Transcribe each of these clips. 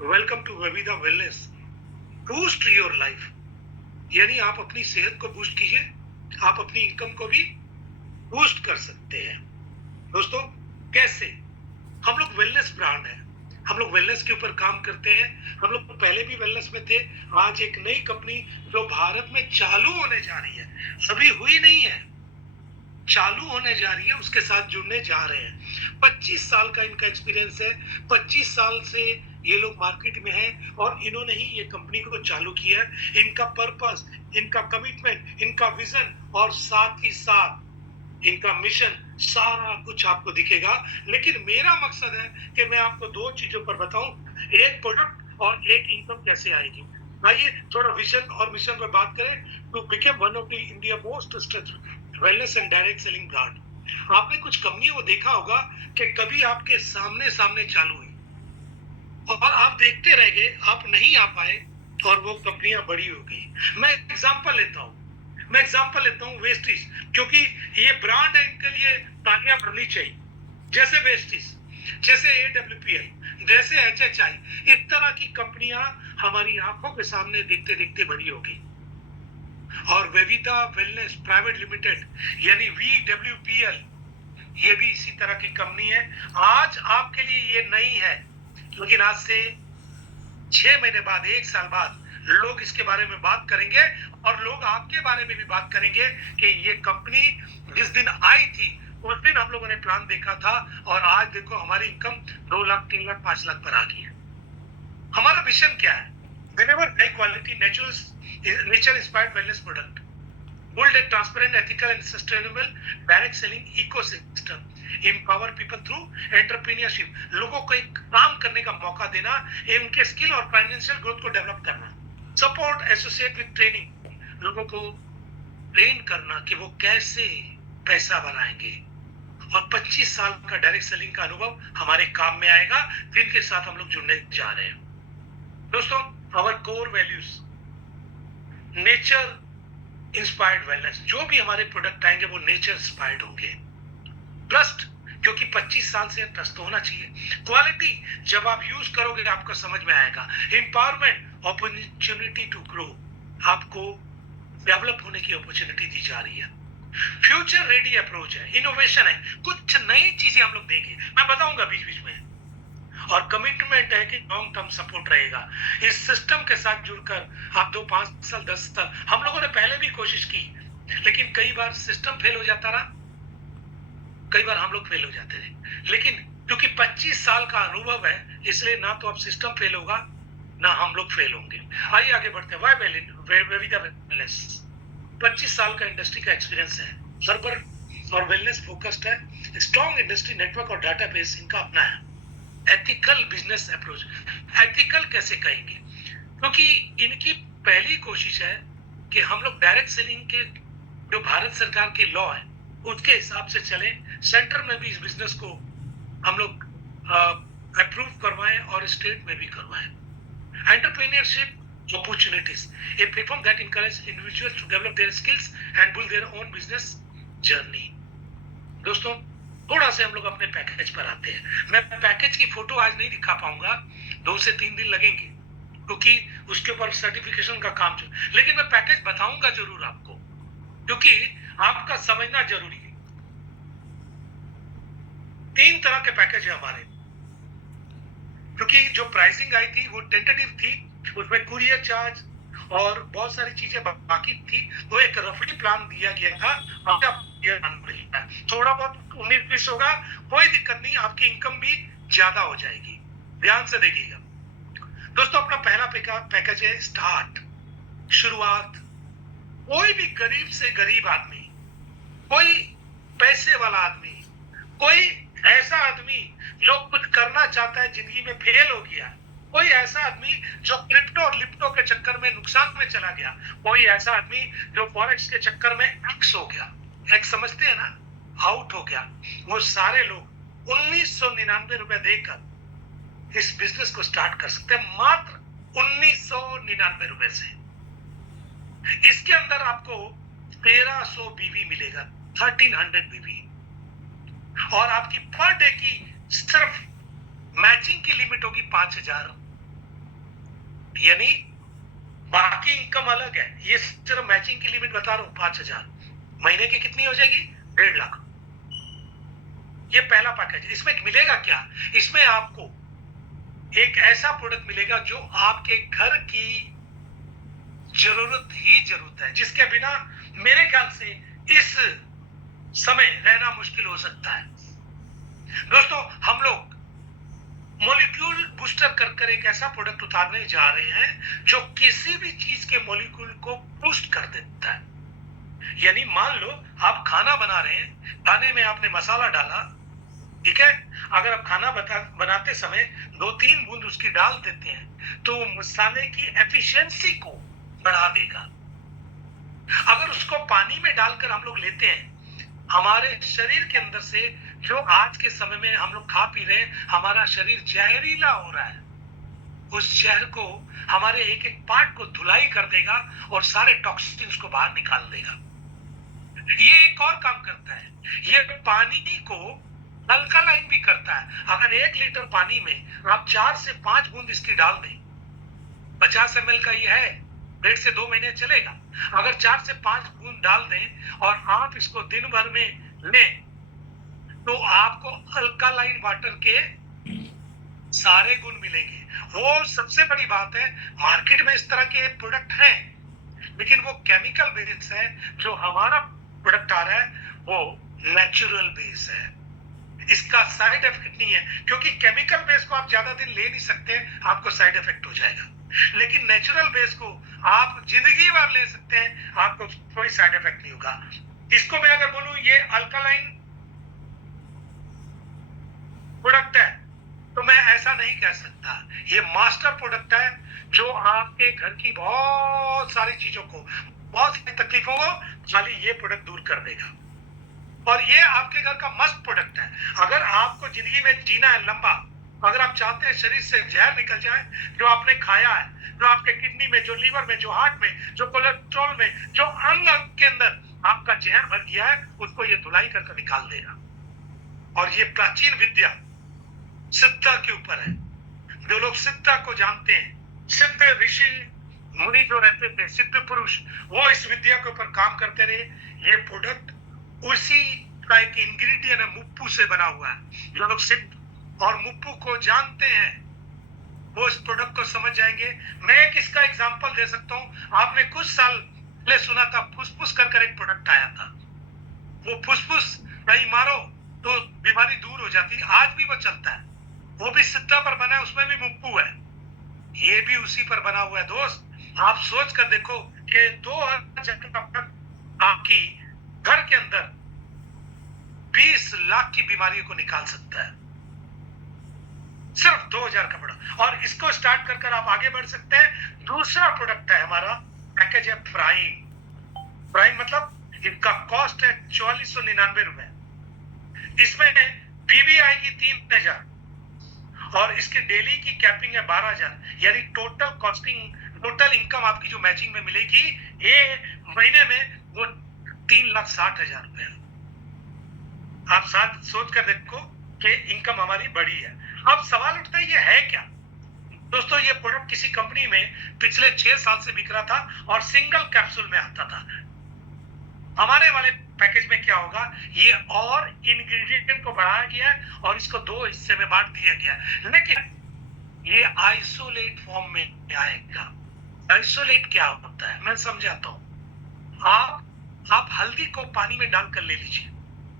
Welcome to वेविदा wellness. Boost your life, यानी आप अपनी सेहत को बूस्ट कीजिए, आप अपनी इनकम को भी बूस्ट कर सकते हैं। दोस्तों, कैसे? हम लोग वेलनेस ब्रांड है, हम लोग वेलनेस के ऊपर काम करते हैं। हम लोग पहले भी वेलनेस में थे। आज एक नई कंपनी जो भारत में चालू होने जा रही है, अभी हुई नहीं है, चालू होने जा रही है, उसके साथ जुड़ने जा रहे हैं। 25 साल का इनका एक्सपीरियंस है, 25 साल से ये लोग मार्केट में हैं और इन्होंने ही ये कंपनी को चालू किया है। इनका पर्पस, इनका कमिटमेंट, इनका विजन और साथ ही साथ इनका मिशन, सारा कुछ आपको दिखेगा। लेकिन मेरा मकसद है कि मैं आपको दो चीजों पर बताऊं, एक प्रोडक्ट और एक इनकम कैसे आएगी। आइए थोड़ा विजन और मिशन पर बात करें। To become one of the India most trusted wellness and direct selling brand. आपने कुछ कंपनियों को देखा होगा कि कभी आपके सामने सामने चालू हुई और आप देखते रह गए, आप नहीं आ पाए और वो कंपनियां बड़ी हो गई। मैं एग्जांपल लेता हूं वेस्टिज, क्योंकि ये ब्रांड है, इनके लिए तालियां बढ़नी चाहिए। जैसे वेस्टिज, जैसे AWPL, जैसे HHI, इस तरह की कंपनियां हमारी आंखों के सामने देखते देखते बड़ी होगी। और वेविदा वेलनेस प्राइवेट लिमिटेड यानी VWPL, ये भी इसी तरह की कंपनी है। आज आपके लिए ये नई है, लेकिन आज से 6 महीने बाद, 1 साल बाद लोग इसके बारे में बात करेंगे और लोग आपके बारे में भी बात करेंगे कि ये कंपनी जिस दिन आई थी उस दिन हम लोगों ने प्लान देखा था और आज देखो हमारी इनकम 2 लाख, 3 लाख, 5 लाख पर आ गई है। हमारा मिशन क्या है? Deliver high quality nature inspired wellness product, build a transparent, ethical and sustainable direct selling ecosystem, empower people through entrepreneurship, लोगों को एक काम करने का मौका देना, उनके स्किल और फाइनेंशियल ग्रोथ को डेवलप करना, सपोर्ट एसोसिएट विद ट्रेनिंग, लोगों को ट्रेन करना कि वो कैसे पैसा बनाएंगे। और 25 साल का डायरेक्ट सेलिंग का अनुभव हमारे काम में आएगा, जिनके साथ हम लोग जुड़ने जा रहे हैं। दोस्तों, our core values, nature inspired wellness, जो भी हमारे प्रोडक्ट आएंगे वो नेचर इंस्पायर्ड होंगे। ट्रस्ट, क्योंकि 25 साल से ट्रस्ट तो होना चाहिए। क्वालिटी, जब आप यूज करोगे आपको समझ में आएगा। एम्पावरमेंट, अपॉर्चुनिटी टू ग्रो, आपको डेवलप होने की अपॉर्चुनिटी दी जा रही है। फ्यूचर रेडी अप्रोच है, इनोवेशन है, कुछ नई चीजें हम लोग देंगे, मैं बताऊंगा बीच बीच में। और कमिटमेंट है कि लॉन्ग टर्म सपोर्ट रहेगा। इस सिस्टम के साथ जुड़कर आप 2, 5 साल, 10 साल, हम लोगों ने पहले भी कोशिश की, लेकिन कई बार सिस्टम फेल हो जाता रहा, कई बार हम लोग फेल हो जाते थे। लेकिन क्योंकि 25 साल का अनुभव है, इसलिए ना तो अब सिस्टम फेल होगा ना हम लोग फेल होंगे। आइए आगे बढ़ते हैं। Y वेविदा wellness? 25 साल का इंडस्ट्री का एक्सपीरियंस है, सर्वर और वेलनेस फोकस्ड है, स्ट्रॉन्ग इंडस्ट्री नेटवर्क और डाटाबेस इनका अपना है। एथिकल बिजनेस अप्रोच, एथिकल कैसे कहेंगे? क्योंकि इनकी पहली कोशिश है कि हम लोग डायरेक्ट सेलिंग के जो भारत सरकार के लॉ है उसके हिसाब से चले, सेंटर में भी इस बिजनेस को हम लोग अप्रूव करवाएं और स्टेट में भी करवाएं। Entrepreneurship opportunities, a platform that encourage individuals to develop their skills and build their own business journey. दोस्तों, थोड़ा से हम लोग अपने पैकेज पर आते हैं। मैं पैकेज की फोटो आज नहीं दिखा पाऊंगा, 2 से 3 दिन लगेंगे, क्योंकि उसके ऊपर सर्टिफिकेशन का काम चल, लेकिन मैं पैकेज बताऊंगा जरूर आपको, क्योंकि आपका समझना जरूरी है। 3 तरह के पैकेज है हमारे, क्योंकि जो प्राइसिंग आई थी वो टेंटेटिव थी, उसमें कुरियर चार्ज और बहुत सारी चीजें बाकी थी, तो एक रफली प्लान दिया गया था। थोड़ा बहुत 19-20 होगा, कोई दिक्कत नहीं, आपकी इनकम भी ज्यादा हो जाएगी। ध्यान से देखिएगा दोस्तों। अपना पहला पैकेज है स्टार्ट, शुरुआत। कोई भी गरीब से गरीब आदमी, कोई पैसे वाला आदमी, कोई ऐसा आदमी जो कुछ करना चाहता है, जिंदगी में फेल हो गया, कोई ऐसा आदमी जो क्रिप्टो और लिप्टो के चक्कर में नुकसान में चला गया, कोई ऐसा आदमी जो फॉरेक्स के चक्कर में एक्स हो गया, एक्स समझते हैं ना, आउट हो गया, वो सारे लोग 1999 रुपए देकर इस बिजनेस को स्टार्ट कर सकते हैं, मात्र 1999 रुपए से। इसके अंदर आपको 1300 बीवी मिलेगा, 1300 बीवी, और आपकी पर डे की सिर्फ मैचिंग की लिमिट होगी 5000। यानी बाकी इनकम अलग है, ये सिर्फ मैचिंग की लिमिट बता रहा हूं 5,000, महीने की कितनी हो जाएगी 1.5 लाख। ये पहला पैकेज। इसमें मिलेगा क्या? इसमें आपको एक ऐसा प्रोडक्ट मिलेगा जो आपके घर की जरूरत ही जरूरत है, जिसके बिना मेरे ख्याल से इस समय रहना मुश्किल हो सकता है। दोस्तों, हम लोग मॉलिक्यूल बूस्टर कर एक ऐसा प्रोडक्ट उतारने जा रहे हैं जो किसी भी चीज के मॉलिक्यूल को बूस्ट कर देता है। यानी मान लो आप खाना बना रहे हैं, खाने में आपने मसाला डाला, ठीक है, अगर आप खाना बनाते समय 2-3 बूंद उसकी डाल देते हैं तो मसाले की एफिशिएंसी को बढ़ा देगा। अगर उसको पानी में डालकर हम लोग लेते हैं, हमारे शरीर के अंदर से जो आज के समय में हम लोग खा पी रहे हैं, हमारा शरीर जहरीला हो रहा है, उस जहर को हमारे एक एक पार्ट को धुलाई कर देगा और सारे टॉक्सिन्स को बाहर निकाल देगा। ये एक और काम करता है, ये पानी को अल्कलाइन भी करता है। अगर 1 लीटर पानी में आप 4 से 5 बूंद इसकी डाल दें, 50 ml का ये है, 1.5 से 2 महीने चलेगा। अगर 4 से 5 बूंद डाल दें और आप इसको दिन भर में लें तो आपको अल्कलाइन वाटर के सारे गुण मिलेंगे। वो सबसे बड़ी बात है, मार्केट में इस तरह के प्रोडक्ट हैं, लेकिन वो केमिकल बेस है। जो हमारा प्रोडक्ट आ रहा है वो नेचुरल बेस है। इसका साइड इफेक्ट नहीं है, क्योंकि केमिकल बेस को आप ज्यादा दिन ले नहीं सकते, आपको साइड इफेक्ट हो जाएगा। लेकिन नेचुरल बेस को आप जिंदगी भर ले सकते हैं, आपको कोई साइड इफेक्ट नहीं होगा। इसको मैं अगर बोलूं ये अल्कलाइन प्रोडक्ट है तो मैं ऐसा नहीं कह सकता। ये मास्टर प्रोडक्ट है जो आपके घर की बहुत सारी चीजों को, बहुत सारी तकलीफों को खाली ये प्रोडक्ट दूर कर देगा। और ये आपके घर का मस्त प्रोडक्ट है। अगर आपको जिंदगी में जीना है लंबा, अगर आप चाहते हैं शरीर से जहर निकल जाए, जो आपने खाया है, जो आपके किडनी में, जो लीवर में, जो हार्ट में, जो कोलेस्ट्रॉल में, जो अंग अंग के अंदर आपका जहर भर गया है, उसको ये धुलाई करके निकाल देगा। और ये प्राचीन विद्या सिद्धा के ऊपर है। जो लोग सिद्धा को जानते हैं, सिद्ध ऋषि मुनि जो रहते थे, सिद्ध पुरुष, वो इस विद्या के ऊपर काम करते रहे। ये प्रोडक्ट उसी का एक इंग्रेडिएंट है, मुप्पू से बना हुआ है। जो लोग सिद्ध और मुप्पू को जानते हैं वो इस प्रोडक्ट को समझ जाएंगे। मैं एक इसका एग्जांपल दे सकता हूं। आपने कुछ साल पहले सुना था फुसफुस कर एक प्रोडक्ट आया था। वो फुसफुस कहीं मारो तो बीमारी दूर हो जाती है, आज भी वो चलता है। वो भी सिद्धा पर बना है, उसमें भी मुप्पू है, ये भी उसी पर बना हुआ है। दोस्त, आप सोच कर देखो कि 2000 आपकी घर के अंदर 20 लाख की बीमारियों को निकाल सकता है, सिर्फ 2000 का प्रोडक्ट। और इसको स्टार्ट कर आप आगे बढ़ सकते हैं। दूसरा प्रोडक्ट है हमारा, पैकेज है प्राइम। प्राइम मतलब इनका कॉस्ट है 4499 रुपए। इसमें बीबी आएगी 3000 और इसकी डेली की कैपिंग है 12000। यानी टोटल कॉस्टिंग, टोटल इनकम आपकी जो मैचिंग में मिलेगी ये महीने में वो 3,60,000 रुपए। आप साथ सोच कर देखो कि इनकम हमारी बड़ी है। अब सवाल उठता है ये है क्या? दोस्तों, ये प्रोडक्ट किसी कंपनी में पिछले 6 साल से बिक रहा था और सिंगल कैप्सूल में आता था। हमारे वाले पैकेज में क्या होगा, ये और इंग्रेडिएंट को बढ़ाया गया है और इसको 2 हिस्से में बांट दिया गया है। लेकिन ये आइसोलेट फॉर्म में आएगा। आइसोलेट क्या होता है मैं समझाता हूं। आप हल्दी को पानी में डालकर ले लीजिए,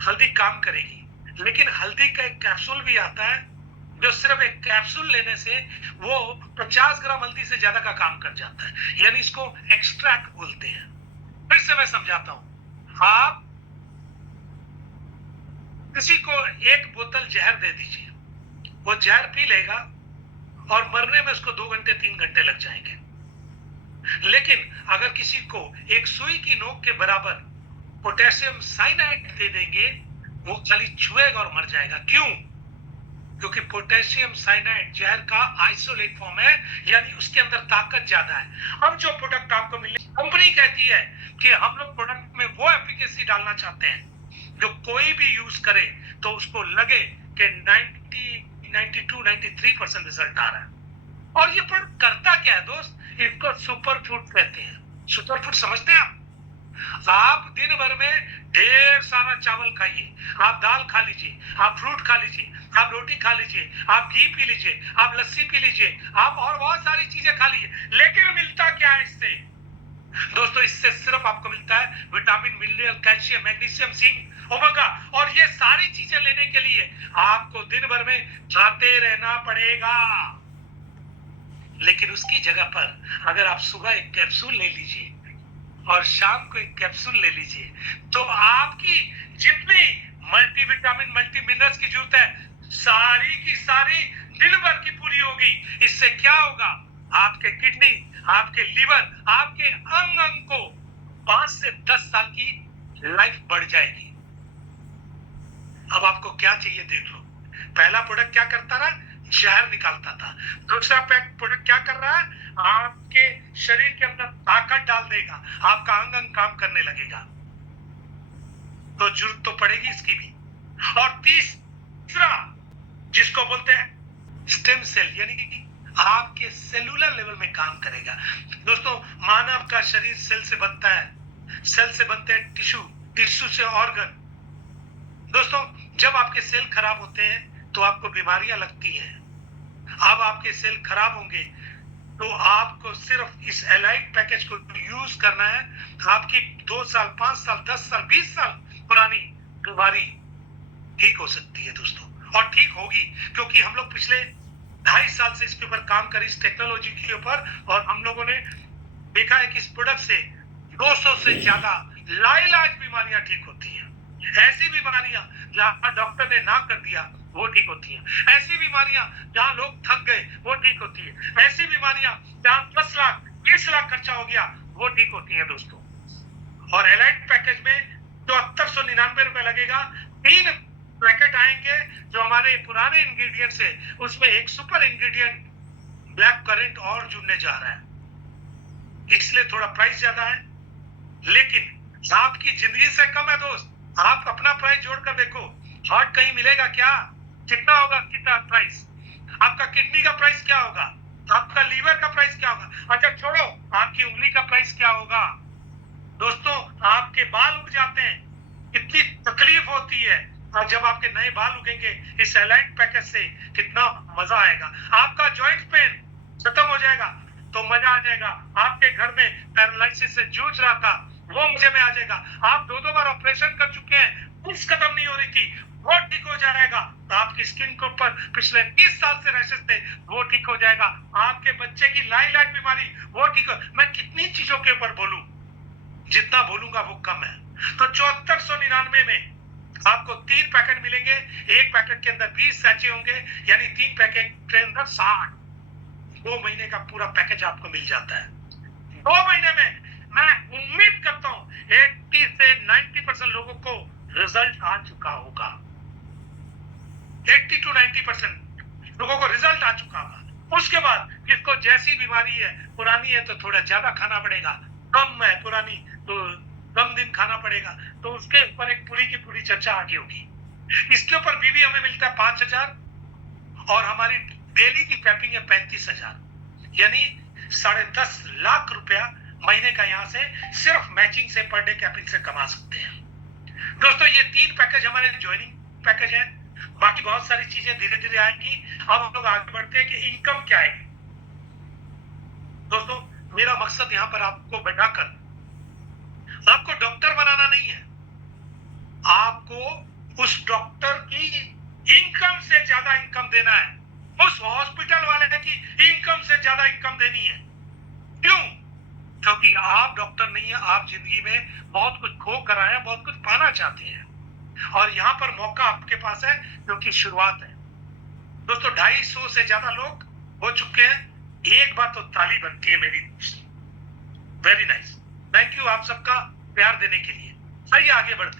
हल्दी काम करेगी। लेकिन हल्दी का एक कैप्सूल भी आता है जो सिर्फ एक कैप्सूल लेने से वो 50 ग्राम हल्दी से ज्यादा का काम कर जाता है, यानी इसको एक्सट्रैक्ट बोलते हैं। फिर से मैं समझाता हूं। आप किसी को 1 बोतल जहर दे दीजिए, वो जहर पी लेगा और मरने में उसको 2 घंटे 3 घंटे लग जाएंगे। लेकिन अगर किसी को एक सुई की नोक के बराबर पोटेशियम साइनाइड दे देंगे, वो खाली छुएगा और मर जाएगा। क्यों? क्योंकि पोटेशियम साइनाइड जहर का आइसोलेट फॉर्म है, यानी उसके अंदर ताकत ज्यादा है। अब जो प्रोडक्ट आपको मिले, कंपनी कहती है कि हम लोग प्रोडक्ट में वो एफिकेसी डालना चाहते हैं जो कोई भी यूज करे तो उसको लगे कि 92-93% रिजल्ट आ रहा है। और ये प्रोडक्ट करता क्या क्या है दोस्त? इसको सुपर फूड कहते हैं। सुपर फूड समझते हैं आप? आप दिन भर में ढेर सारा चावल खाइए, आप दाल खा लीजिए, आप फ्रूट खा लीजिए, आप रोटी खा लीजिए, आप घी पी लीजिए, आप लस्सी पी लीजिए, आप और बहुत सारी चीजें खा लीजिए, लेकिन मिलता क्या है इससे? दोस्तों, इससे सिर्फ आपको मिलता है vitamin, mineral, calcium, magnesium, zinc, omega, और ये सारी चीजें लेने के लिए आपको दिन भर में खाते रहना पड़ेगा। लेकिन उसकी जगह पर अगर आप सुबह एक कैप्सूल ले लीजिए और शाम को एक कैप्सूल ले लीजिए, तो आपकी जितनी मल्टीविटामिन, मल्टी मिनरल्स की जरूरत है, सारी की सारी दिन भर की पूरी होगी। इससे क्या होगा? आपके किडनी, आपके लीवर, आपके अंग अंग को 5 से 10 साल की लाइफ बढ़ जाएगी। अब आपको क्या चाहिए देख लो। पहला प्रोडक्ट क्या करता रहा? जहर निकालता था। दूसरा प्रोडक्ट क्या कर रहा है? आपके शरीर के अंदर ताकत डाल देगा, आपका अंग अंग काम करने लगेगा। तो जरूरत तो पड़ेगी इसकी भी। और तीसरा, जिसको बोलते हैं स्टेम सेल, यानी कि आपके सेलुलर लेवल में काम करेगा। दोस्तों, मानव का शरीर सेल से बनता है। सेल से बनते हैं टिश्यू, टिश्यू से ऑर्गन। दोस्तों, जब आपके सेल खराब होते हैं तो आपको बीमारियां लगती हैं। अब आपके सेल खराब होंगे तो आपको सिर्फ इस एलाइट पैकेज को यूज करना है। आपकी 2 साल, 5 साल, 10 साल, 20 साल पुरानी बीमारी ठीक हो सकती है दोस्तों, और ठीक होगी, क्योंकि हम लोग पिछले 2.5 साल से इसके ऊपर काम करें, इस टेक्नोलॉजी के ऊपर, और हम लोगों ने देखा है कि इस प्रोडक्ट से 200 से ज्यादा लाइलाज बीमारियां ठीक होती हैं। ऐसी बीमारियां जहां डॉक्टर ने ना कर दिया वो ठीक होती है। ऐसी बीमारियां जहां लोग थक गए वो ठीक होती है। ऐसी बीमारियां जहां 10 लाख 20 लाख खर्चा हो गया वो ठीक होती है दोस्तों। और एलाइट पैकेज में 7499 रुपए लगेगा। 3 पैकेट आएंगे जो हमारे पुराने इंग्रेडिएंट्स है, उसमें एक सुपर इंग्रेडिएंट ब्लैक करंट और जुड़ने जा रहा है, इसलिए थोड़ा प्राइस ज्यादा है, लेकिन आपकी जिंदगी से कम है दोस्त। आप अपना प्राइस जोड़कर देखो, हार्ट कहीं मिलेगा क्या? कितना होगा, कितना प्राइस? आपका किडनी का प्राइस क्या होगा? आपका लीवर का प्राइस क्या होगा? अच्छा छोड़ो, आपकी उंगली का प्राइस क्या होगा? दोस्तों, आपके बाल उग जाते हैं, कितनी तकलीफ होती है, और जब आपके नए बाल उगेंगे इस एलाइट पैकेज से, कितना मजा आएगा। आपका जॉइंट पेन खत्म हो जाएगा तो मजा आ जाएगा। आपके घर में पैरालिसिस से जूझ रहा था, वो मजे में आ जाएगा। आप 2 बार ऑपरेशन कर चुके हैं, कुछ खत्म नहीं हो रही थी, वो ठीक हो जाएगा। आपकी स्किन के ऊपर पिछले 30 साल से रैशेस थे, वो ठीक हो जाएगा। आपके बच्चे की लाइलाइट बीमारी वो ठीक हो। मैं कितनी चीजों के ऊपर बोलूं, जितना बोलूंगा वो कम है। तो 7499 में आपको 3 पैकेट मिलेंगे। एक पैकेट के अंदर 20 सैचे होंगे, यानी 3 पैकेट के अंदर 60। 2 महीने का पूरा पैकेज आपको मिल जाता है। 2 महीने में मैं उम्मीद करता हूं 80 से 90% लोगों को रिजल्ट आ चुका होगा। 80 to 90% लोगों को रिजल्ट आ चुका होगा। उसके बाद जिसको जैसी बीमारी है, पुरानी है तो थोड़ा ज्यादा खाना पड़ेगा, कम है पुरानी तो कम दिन खाना पड़ेगा, तो उसके ऊपर एक पूरी की पूरी चर्चा आगे होगी। इसके ऊपर भी हमें मिलता है 5000, और हमारी डेली की कैपिंग है 35,000, यानी 10.5 लाख रुपया महीने का यहाँ से सिर्फ मैचिंग से, पर डे कैपिंग से कमा सकते हैं। दोस्तों, ये 3 पैकेज हमारे ज्वाइनिंग पैकेज है। बाकी बहुत सारी चीजें धीरे धीरे आएंगी। अब हम लोग आगे बढ़ते हैं कि इनकम क्या है। दोस्तों, मेरा मकसद यहाँ पर आपको बैठाकर आपको डॉक्टर बनाना नहीं है, आपको उस डॉक्टर की इनकम से ज्यादा इनकम देना है, उस हॉस्पिटल वाले की इनकम से ज्यादा इनकम देनी है। क्यों? क्योंकि आप डॉक्टर नहीं है, आप जिंदगी में बहुत कुछ खो कर आए हैं, बहुत कुछ पाना चाहते हैं, और यहाँ पर मौका आपके पास है, क्योंकि शुरुआत है। दोस्तों, 250 से ज्यादा लोग हो चुके हैं। एक बार तो ताली बनती है मेरी। वेरी नाइस, थैंक यू आप सबका प्यार देने के लिए। आइए आगे बढ़ते हैं।